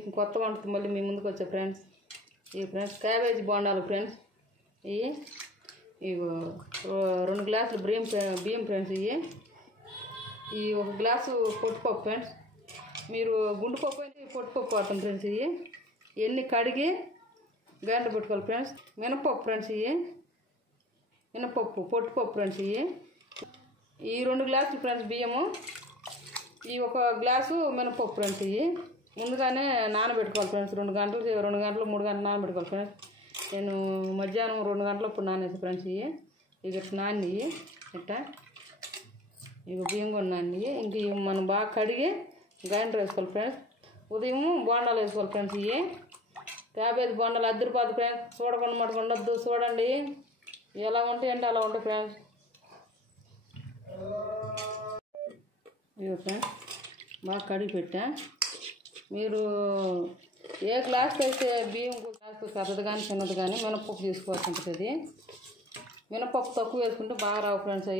మీకు కొత్త వంటతో మళ్ళీ మీ ముందుకు వచ్చా ఫ్రెండ్స్. ఈ ఫ్రెండ్స్ క్యాబేజీ బోండాలు ఫ్రెండ్స్. ఇవి 2 గ్లాసులు బియ్యం ఫ్రెండ్స్. ఈ 1 గ్లాసు పొట్టుపప్పు ఫ్రెండ్స్. మీరు గుండుపప్పు అయితే పొట్టుపప్పు వాడతాం ఫ్రెండ్స్. ఎన్ని కడిగి గంట పెట్టుకోవాలి ఫ్రెండ్స్. మినపప్పు ఫ్రెండ్స్. మినపప్పు పొట్టుపప్పు ఫ్రెండ్స్. ఈ 2 గ్లాసులు ఫ్రెండ్స్ బియ్యము. ఈ 1 గ్లాసు మినపప్పు ఫ్రెండ్స్. ముందుగానే నానబెట్టుకోవాలి ఫ్రెండ్స్. 2 గంటలు 3 గంటలు నానబెట్టుకోవాలి ఫ్రెండ్స్. నేను మధ్యాహ్నం 2 గంటలప్పుడు నానేసి ఫ్రెండ్స్. ఇక నాని ఇట్ట ఇక బియ్యం కూడా నాని. ఇంక మనం బాగా కడిగి గ్రైండర్ వేసుకోవాలి ఫ్రెండ్స్. ఉదయం బోండాలు వేసుకోవాలి ఫ్రెండ్స్. క్యాబేజ్ బోండాలు అద్దరిపోదు ఫ్రెండ్స్. చూడకుండా మట్టుకుండా వద్దు, చూడండి ఎలా ఉంటాయి అంటే అలా ఉంటాయి ఫ్రెండ్స్. ఇక ఫ్రెండ్స్ బాగా కడిగి పెట్టా. మీరు ఏ గ్లాస్కి అయితే బియ్యం గ్లాసు పెద్దది కానీ చిన్నది కానీ మినపప్పు తీసుకోవాల్సి ఉంటుంది. మినపప్పు తక్కువ వేసుకుంటే బాగా రావు ఫ్రెండ్స్.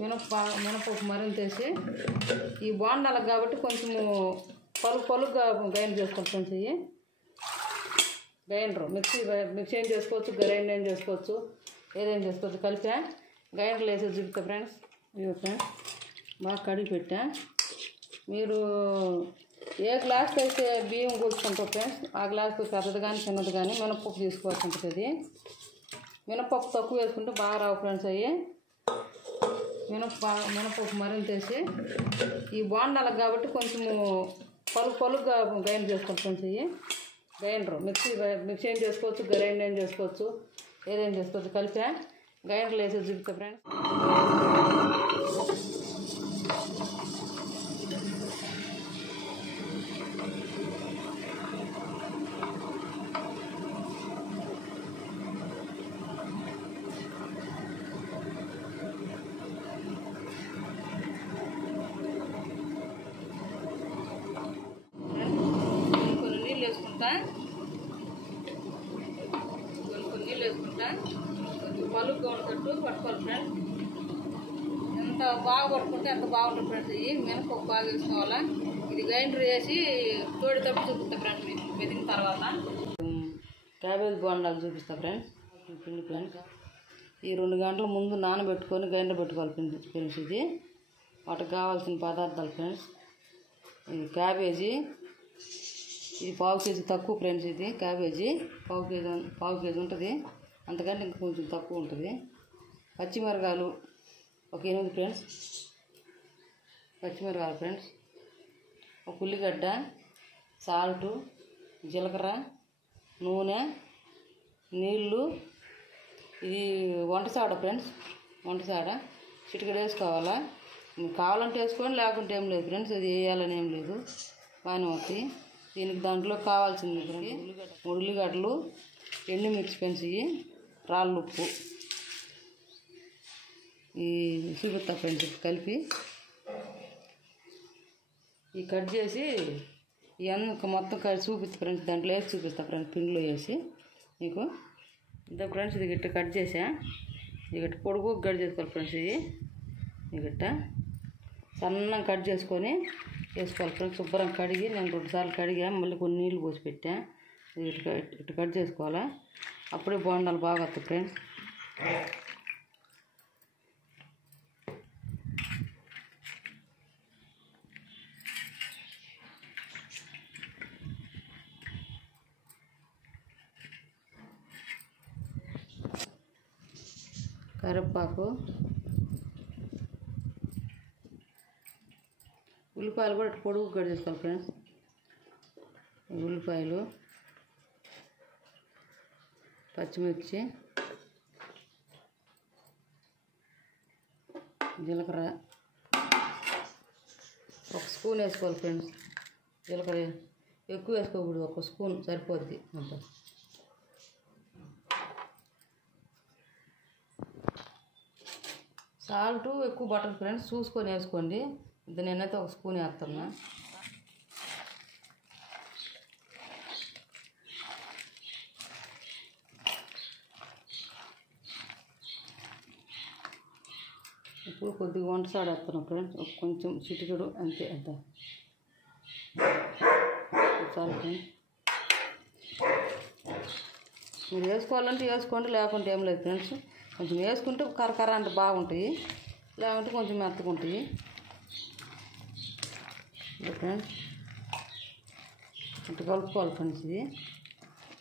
మినపప్పు మరింత వేసి ఈ బోండాలకు కాబట్టి కొంచెము పలుకుగా గ్రైండ్ చేసుకోవాలి ఫ్రెండ్స్. గ్రైండర్ మిక్సీ ఏం చేసుకోవచ్చు, గ్రైండ్ ఏం చేసుకోవచ్చు, ఏదేం చేసుకోవచ్చు. కలిపా గ్రైండర్లో వేసి చూపుతా ఫ్రెండ్స్. ఇవి ఫ్రెండ్స్ బాగా కడిగి పెట్టా. మీరు ఏ గ్లాస్కి అయితే బియ్యం కూర్చుకుంటారు ఫ్రెండ్స్ ఆ గ్లాసు పెద్దది కానీ చిన్నది కానీ మినపప్పు తీసుకోవాల్సి ఉంటుంది. మినపప్పు తక్కువ వేసుకుంటే బాగా రావు ఫ్రెండ్స్. మినపప్పు మరింత వేసి ఈ బోండాలకు కాబట్టి కొంచెము పలుకుగా గ్రైండ్ చేసుకోవాలి ఫ్రెండ్స్. గ్రైండర్ మిక్సీ ఏం చేసుకోవచ్చు, గ్రైండ్ ఏం చేసుకోవచ్చు, ఏదేం చేసుకోవచ్చు. కలిపా గ్రైండర్లో వేసి చూపుతా ఫ్రెండ్స్. కొన్ని నీళ్ళు వేసుకుంటా. కొంచెం పలుగ్గా ఉన్నట్టు పట్టుకోవాలి ఫ్రెండ్స్. ఎంత బాగా పట్టుకుంటే అంత బాగుంటుంది ఫ్రెండ్స్. మినపప్పు బాగా వేసుకోవాలా. ఇది గ్రైండర్ వేసి తోడి తప్పి చూపిస్తా ఫ్రెండ్స్. మీకు మెదిగిన తర్వాత క్యాబేజ్ బోండాలు చూపిస్తా ఫ్రెండ్స్. పిండి ఫ్రెండ్స్ ఈ 2 గంటల ముందు నానబెట్టుకొని గ్రైండర్ పెట్టుకోవాలి ఫ్రెండ్స్. వాటికి కావాల్సిన పదార్థాలు ఫ్రెండ్స్. ఇది క్యాబేజీ, ఇది 1/2 కేజీ తక్కువ ఫ్రెండ్స్. ఇది క్యాబేజీ 1/2 కేజీ ఉంటుంది, అంతకంటే ఇంకా కొంచెం తక్కువ ఉంటుంది. పచ్చిమిరకాయలు 8 ఫ్రెండ్స్. పచ్చిమిరకాయలు ఫ్రెండ్స్. 1 ఉల్లిగడ్డ, సాల్టు, జీలకర్ర, నూనె, నీళ్ళు. ఇది వంట సోడా ఫ్రెండ్స్. వంట సోడా చిటికెడు వేసుకోవాలా. మీకు కావాలంటే వేసుకోండి, లేకుంటే ఏం లేదు ఫ్రెండ్స్. ఇది వేయాలని ఏం లేదు, బాగానే అవుతాయి. దీనికి దాంట్లో కావాల్సింది 3 ఉల్లిగడ్డలు, ఎండుమిర్చి ఫ్రెండ్స్. రాళ్ళు ఉప్పు ఈ చూపిస్తా ఫ్రెండ్స్. కలిపి ఈ కట్ చేసి ఇవన్నీ మొత్తం చూపిస్తా ఫ్రెండ్స్. దాంట్లో వేసి చూపిస్తా ఫ్రెండ్స్. పిండిలో వేసి మీకు ఇంత ఫ్రెండ్స్. ఇది గిట్ట కట్ చేసా. ఇది గట్ట పొడుగు కట్ చేసుకోవాలి ఫ్రెండ్స్. ఇది గట్ట సన్నంగా కట్ చేసుకొని వేసుకోవాలి ఫ్రెండ్స్. శుభ్రం కడిగి నేను 2 సార్లు కడిగా, మళ్ళీ కొన్ని నీళ్ళు పోసి పెట్టా. ఇది ఇట్లా కట్ చేసుకోవాలా. అప్పుడే బోండాలు బాగా వస్తాయి ఫ్రెండ్స్. కరివేపాకు, ఉల్లిపాయలు కూడా పొడుగు కట్ చేసుకోవాలి ఫ్రెండ్స్. ఉల్లిపాయలు, పచ్చిమిర్చి, జీలకర్ర 1 స్పూన్ వేసుకోవాలి ఫ్రెండ్స్. జీలకర్ర ఎక్కువ వేసుకోకూడదు, 1 స్పూన్ సరిపోద్ది అంత. సాల్ట్ ఎక్కువ పట్టదు ఫ్రెండ్స్, చూసుకొని వేసుకోండి. ఇది నేనైతే 1 స్పూన్ వేస్తున్నా. ఇప్పుడు కొద్దిగా వంట సోడా వేస్తున్నాం ఫ్రెండ్స్. కొంచెం చిటికెడు అంతే. చాలు ఫ్రెండ్స్. మీరు వేసుకోవాలంటే వేసుకోండి, లేకుంటే ఏం లేదు ఫ్రెండ్స్. కొంచెం వేసుకుంటే కరకర అంటే బాగుంటాయి, లేకుంటే కొంచెం మెత్తగా ఉంటాయి ఫ్రెండ్స్. ఇట్లా కలుపుకోవాలి ఫ్రెండ్స్. ఇది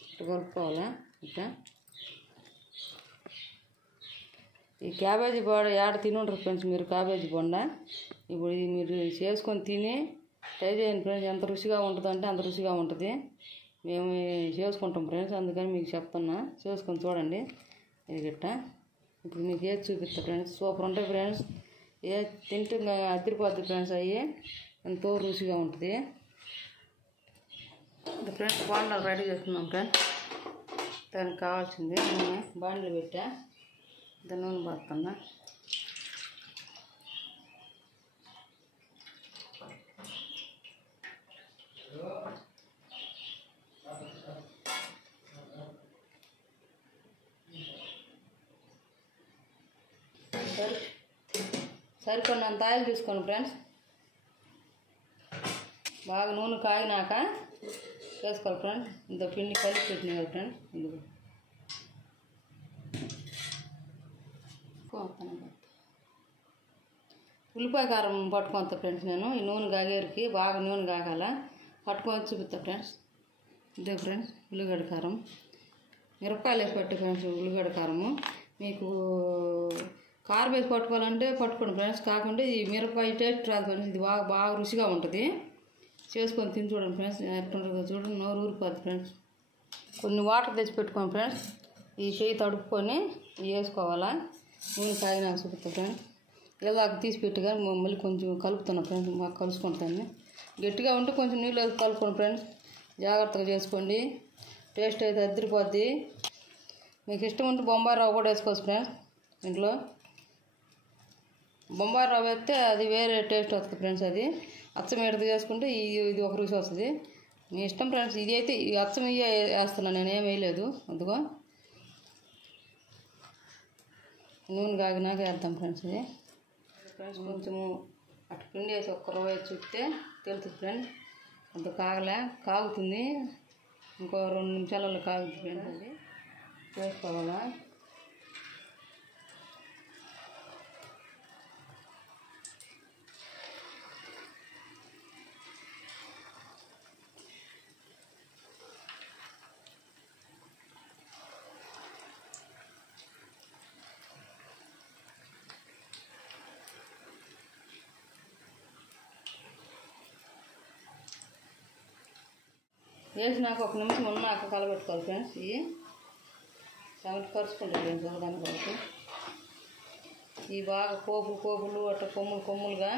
ఇట్లా కలుపుకోవాలా. ఇట్లా ఈ క్యాబేజీ బోండా ఏడ తిని ఉంటారు ఫ్రెండ్స్ మీరు. క్యాబేజీ బోండా ఇప్పుడు ఇది మీరు చేసుకొని తిని ట్రై చేయండి ఫ్రెండ్స్. ఎంత రుచిగా ఉంటుందంటే అంత రుచిగా ఉంటుంది. మేము చేసుకుంటాం ఫ్రెండ్స్, అందుకని మీకు చెప్తున్నా, చేసుకొని చూడండి. ఇది గిట్ట ఇప్పుడు మీకు ఏది చూపిస్తా ఫ్రెండ్స్. సూపర్ ఉంటాయి ఫ్రెండ్స్. ఏ తింటే అదిరిపోద్ది ఫ్రెండ్స్. అవి ఎంతో రుచిగా ఉంటుంది ఫ్రెండ్స్. బోండాలు రెడీ చేసుకున్నాం ఫ్రెండ్స్. దానికి కావాల్సింది నూనె బాండ్లు పెట్టా, దాని నూనె పోతున్నా. సరిపడినంత ఆయిల్ తీసుకోండి ఫ్రెండ్స్. బాగా నూనె కాగినాక వేసుకోవాలి ఫ్రెండ్స్. ఇంత పిండి కలిపి పెట్టినాయి కదా ఫ్రెండ్స్. ఇందుకు ఉల్లిపాయ కారం పట్టుకొస్తా ఫ్రెండ్స్. నేను ఈ నూనె కాగేరికి బాగా నూనె కాగాల పట్టుకొని చూపిస్తా ఫ్రెండ్స్. ఇదే ఫ్రెండ్స్ ఉల్లిగడ్డ కారం. మిరపకాయలు వేసి పట్టే ఫ్రెండ్స్ ఉల్లిగడ్డ కారము. మీకు కారం వేసి పట్టుకోవాలంటే పట్టుకోండి ఫ్రెండ్స్. కాకుండా ఈ మిరపకాయ టేస్ట్ రాదు ఫ్రెండ్స్. ఇది బాగా రుచిగా ఉంటుంది. చేసుకొని తిని చూడండి ఫ్రెండ్స్. ఎట్లుంటుందో చూడండి, నోరు ఊరిపోద్ది ఫ్రెండ్స్. కొన్ని వాటర్ తెచ్చి పెట్టుకోండి ఫ్రెండ్స్. ఈ చేయి తడుపుకొని వేసుకోవాలా. నూనె కాగినాక చూపిస్తా ఫ్రెండ్స్. ఇలాగ తీసి పెట్టుగా మళ్ళీ కొంచెం కలుపుతున్నా ఫ్రెండ్స్. మాకు కలుసుకుంటాను. గట్టిగా ఉంటే కొంచెం నీళ్ళు వేసి కలుపుకోండి ఫ్రెండ్స్. జాగ్రత్తగా చేసుకోండి. టేస్ట్ అయితే అదిరిపోద్ది. మీకు ఇష్టం ఉంటే బొంబాయి రవ్వ కూడా వేసుకోవచ్చు ఫ్రెండ్స్. ఇంట్లో బొంబాయి రవ్వ వేస్తే అది వేరే టేస్ట్ వస్తుంది ఫ్రెండ్స్. అది అచ్చం ఎడది చేసుకుంటే ఇది ఒక రుచి వస్తుంది. మీ ఇష్టం ఫ్రెండ్స్. ఇది అయితే ఈ అచ్చం ఇయ్య వేస్తున్నాను, నేను ఏం వేయలేదు. అందుకో నూనె కాగినాక వేద్దాం ఫ్రెండ్స్. ఇది ఫ్రెండ్స్ కొంచెము అటు పిండి వేసి ఒక్క రవ్వ వేసి చుట్టే తెలుస్తుంది ఫ్రెండ్స్. అంత కాగుతుంది. ఇంకో 2 నిమిషాలలో కాగుతుంది ఫ్రెండ్స్. అది వేసుకోవాలా. వేసినాక 1 నిమిషం ఉన్నాక కలబెట్టుకోవాలి ఫ్రెండ్స్. ఇవి టమాటా కరుచుకుంటాయి ఫ్రెండ్స్ ఒకదాని కొరకు. ఇవి బాగా కోపులు అట్లా కొమ్ములుగా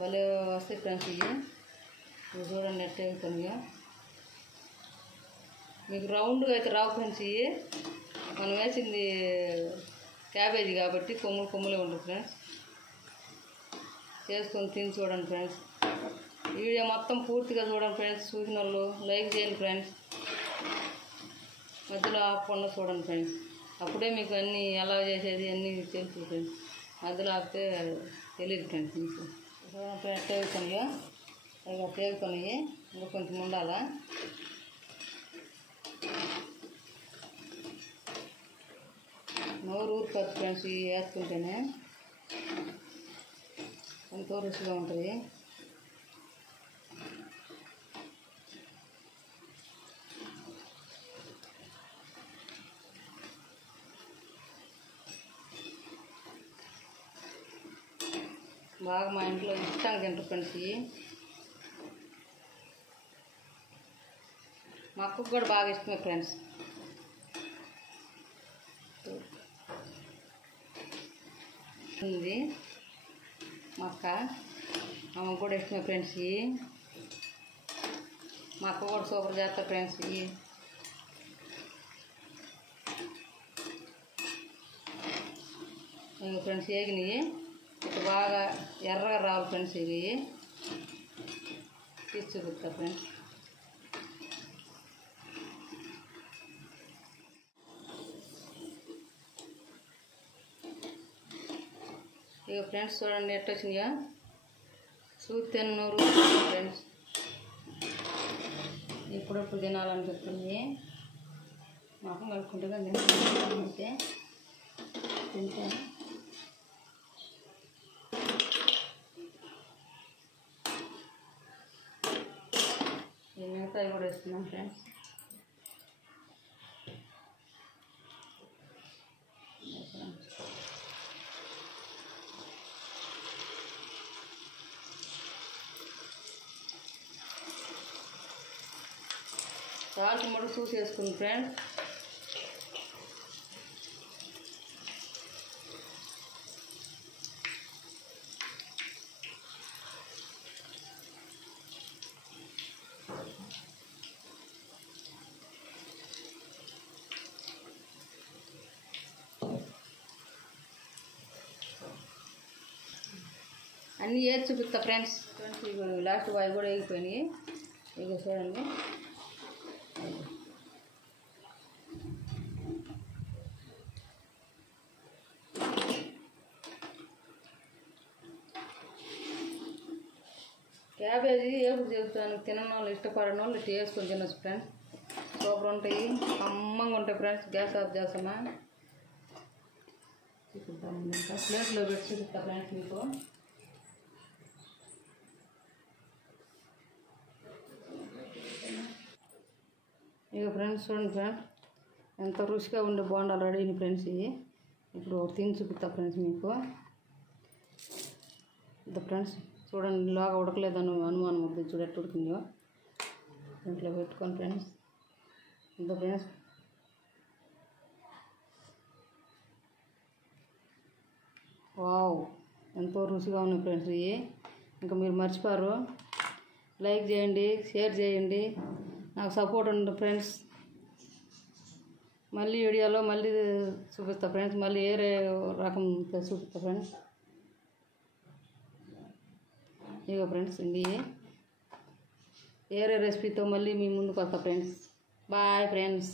భలే వస్తాయి ఫ్రెండ్స్. ఇవి చూడండి ఎట్లా అవుతున్నాయో. మీకు రౌండ్గా అయితే రావు ఫ్రెండ్స్. ఇవి మనం వేసింది క్యాబేజీ కాబట్టి కొమ్ములే ఉంటుంది ఫ్రెండ్స్. చేసుకొని తిని చూడండి ఫ్రెండ్స్. వీడియో మొత్తం పూర్తిగా చూడండి ఫ్రెండ్స్. చూసిన వాళ్ళు లైక్ చేయండి ఫ్రెండ్స్. మధ్యలో ఆపకుండా చూడండి ఫ్రెండ్స్. అప్పుడే మీకు అన్నీ ఎలా చేసేది అన్నీ తెలుస్తుంది ఫ్రెండ్స్. మధ్యలో ఆపితే తెలియదు ఫ్రెండ్స్. మీకు ఫ్రెండ్స్ తేగుతున్నాయో ఇక తేగుతున్నాయి. ఇంకా కొంచెం ఉండాలా. నోరు ఊరుకోవచ్చు ఫ్రెండ్స్. ఇవి వేసుకుంటేనే ఎంతో రుచిగా ఉంటుంది. బాగా మా ఇంట్లో ఇష్టంగా తింటారు ఫ్రెండ్స్. ఇవి మా అక్కకు కూడా బాగా ఇష్టమే ఫ్రెండ్స్. ఉంది మా అక్క, ఆమెకు కూడా ఇష్టమే ఫ్రెండ్స్. ఇవి మా అక్క కూడా సూపర్ చేస్తారు ఫ్రెండ్స్. ఇవి ఇంకా ఫ్రెండ్స్ ఏగినవి ఇట్లా బాగా ఎర్రగా రావాలి ఫ్రెండ్స్. ఇవి తీసి చూపిస్తా ఫ్రెండ్స్. ఇక ఫ్రెండ్స్ చూడండి ఎట్లా వచ్చినాయో. చూస్తే నూరు ఫ్రెండ్స్. ఎప్పుడప్పుడు తినాలనిపిస్తుంది. మాకు కలుపుకుంటే తింటే ఈ మిగతాయి కూడా వేస్తున్నాం ఫ్రెండ్స్. సాల్ట్ మటుకు చూసి వేసుకుంది ఫ్రెండ్స్. అన్నీ వేసి చూపిస్తా ఫ్రెండ్స్. లాస్ట్ అవి కూడా వేగిపోయినాయి. ఇక చూడండి. క్యాబేజీ ఎప్పుడు చెబుతాను, తినని వాళ్ళు ఇష్టపడిన వాళ్ళు ఇట్లా వేసుకొని తినొచ్చు ఫ్రెండ్స్. సూపర్ ఉంటాయి, కమ్మంగా ఉంటాయి ఫ్రెండ్స్. గ్యాస్ ఆఫ్ చేస్తామా ప్లేట్లో పెట్టి చూపిస్తా ఫ్రెండ్స్ మీకు. ఇక ఫ్రెండ్స్ చూడండి ఫ్రెండ్స్, ఎంత రుచిగా ఉండే బోండాలు రెడీ అయినాయి ఫ్రెండ్స్. ఇవి ఇప్పుడు తిని చూపిస్తా ఫ్రెండ్స్ మీకు. ఇంత ఫ్రెండ్స్ చూడండి, లాగా ఉడకలేదని అనుమానం అవుతుంది. చూడ ఎట్టు ఉడికిందో. ఇంట్లో పెట్టుకోండి ఫ్రెండ్స్. ఇంత ఫ్రెండ్స్ వావ్, ఎంతో రుచిగా ఉన్నాయి ఫ్రెండ్స్. ఇవి ఇంకా మీరు మర్చిపోరు. లైక్ చేయండి, షేర్ చేయండి, నాకు సపోర్ట్ ఉంది ఫ్రెండ్స్. మళ్ళీ వీడియోలో మళ్ళీ చూపిస్తా ఫ్రెండ్స్. మళ్ళీ వేరే రకం చూపిస్తా ఫ్రెండ్స్. ఇక ఫ్రెండ్స్ ఇది వేరే రెసిపీతో మళ్ళీ మీ ముందుకు వస్తా ఫ్రెండ్స్. Bye friends.